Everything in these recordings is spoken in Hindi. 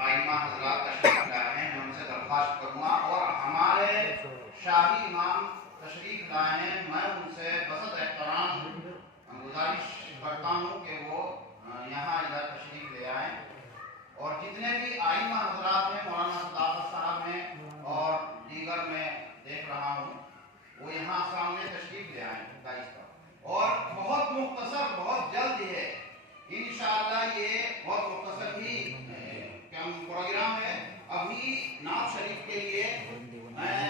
आइमा हजरात तशरीफ लाए हैं मैं उनसे दरख्वास्त करूँगा और हमारे शाही इमाम तशरीफ लाए हैं मैं उनसे बसत एहतराम गुजारिश करता हूँ कि वो यहाँ इधर तशरीफ ले आएँ और जितने भी आइमा हजरात हैं मौलाना सदाकत साहब हैं और दीगर मैं देख रहा हूँ वो यहाँ सामने तशरीफ ले आएँ और बहुत मुख्तसर बहुत जल्द है इंशाअल्लाह ये बहुत मुख्तसर ही प्रोग्राम है। अभी नाव शरीफ के लिए मैं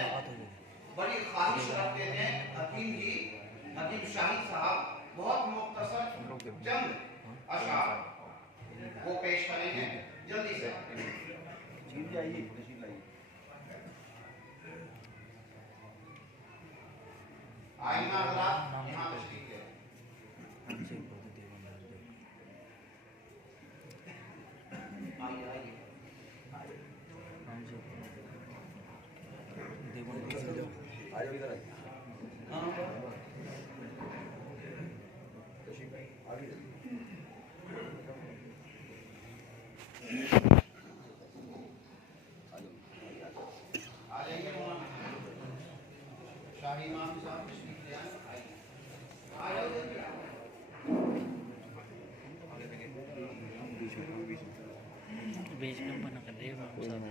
बड़ी ख्वाहिश रखते थे हकीम शाही साहब बहुत मुख्तसर चंद अशार वो पेश करेंगे जल्दी से। आइमा हज़रात यहाँ तशरीफ ले शाही इमाम साहब तशरीफ ले आए बीच में बना कर दे इमाम साहब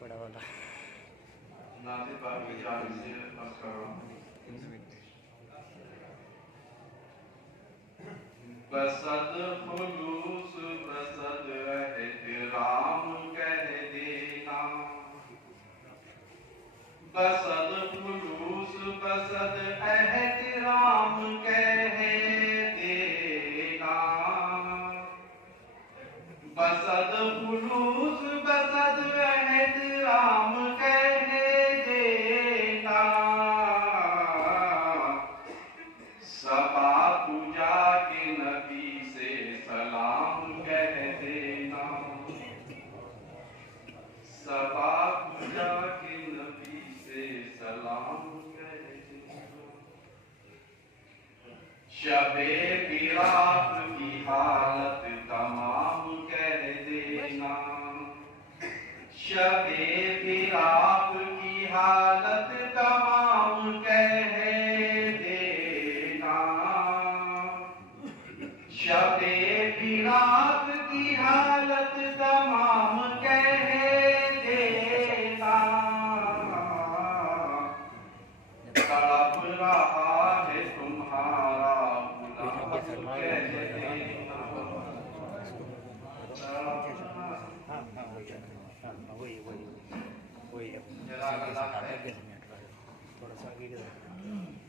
बड़ा वाला बसद खुलूस बसद एहतराम कह देना बसद खुलूस बसद एहतराम कह देना बसद खुलूस बसद एहतराम कह देना सबा पूजा के नबी से सलाम कह देना सबा पूजा के नबी से सलाम कह देना शबे बिरात की हालत तमाम कह देना शबे बिरात की हालत तमाम कह देना शबे बिरात की हालत तमाम कह देना तड़प रहा है तुम्हारा गुलाब कह देना वही थोड़ा सा आगे